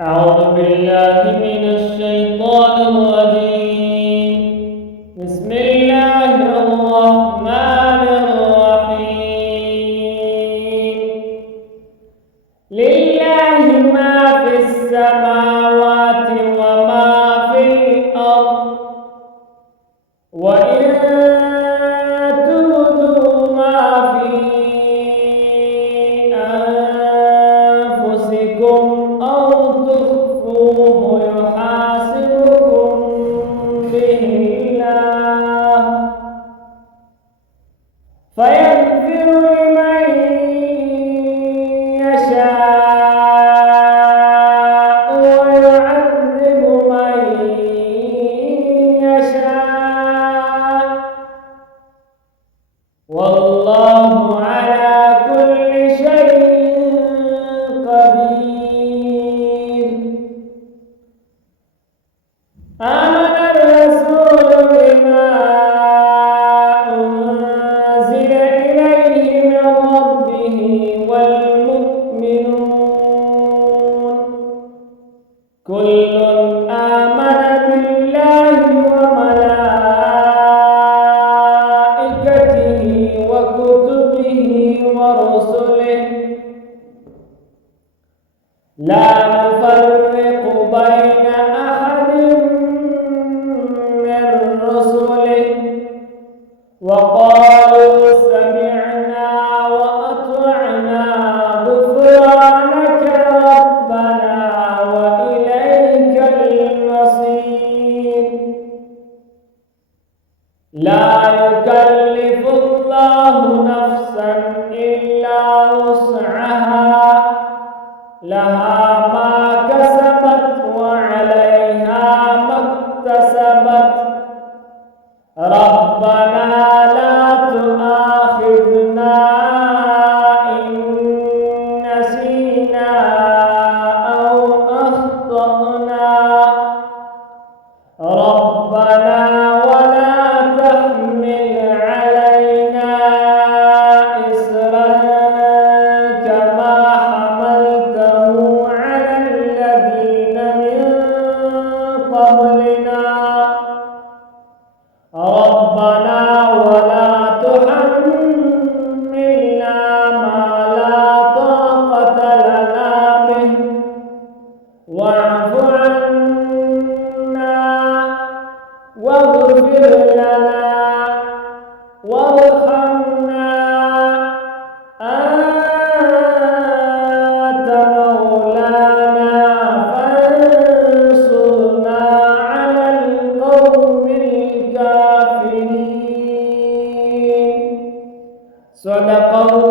أعوذ بالله من الشيطان الرجيم. بسم الله الرحمن الرحيم. لله ما في السماوات وما في الأرض، وإن تبدوا ما في أنفسكم أو تخفوه يحاسبكم به الله، فيغفر لمن يشاء ويعذب من يشاء، والله على كل شيء قدير. آمن الرسول بما أنزل إليه من ربه والمؤمنون كل آمن بالله وملائكته وكتبه ورسله لا نفرق بين أحد من رسله، وقالوا سمعنا وأطعنا غفرانك ربنا وإليك المصير. لا يكلف الله نفسا إلا وسعها، لها ما كسبت وعليها ما اكتسبت. ربنا لا تؤاخذنا إن نسينا أو أخطأنا، ربنا ولا تحمل علينا إصرا كما حملته على الذين من قبلنا، ربنا ولا تحملنا ما لا طاقة لنا به، واعف عنا واغفر لنا وارحمنا، أنت مولانا فانصرنا على القوم الكافرين. صدق الله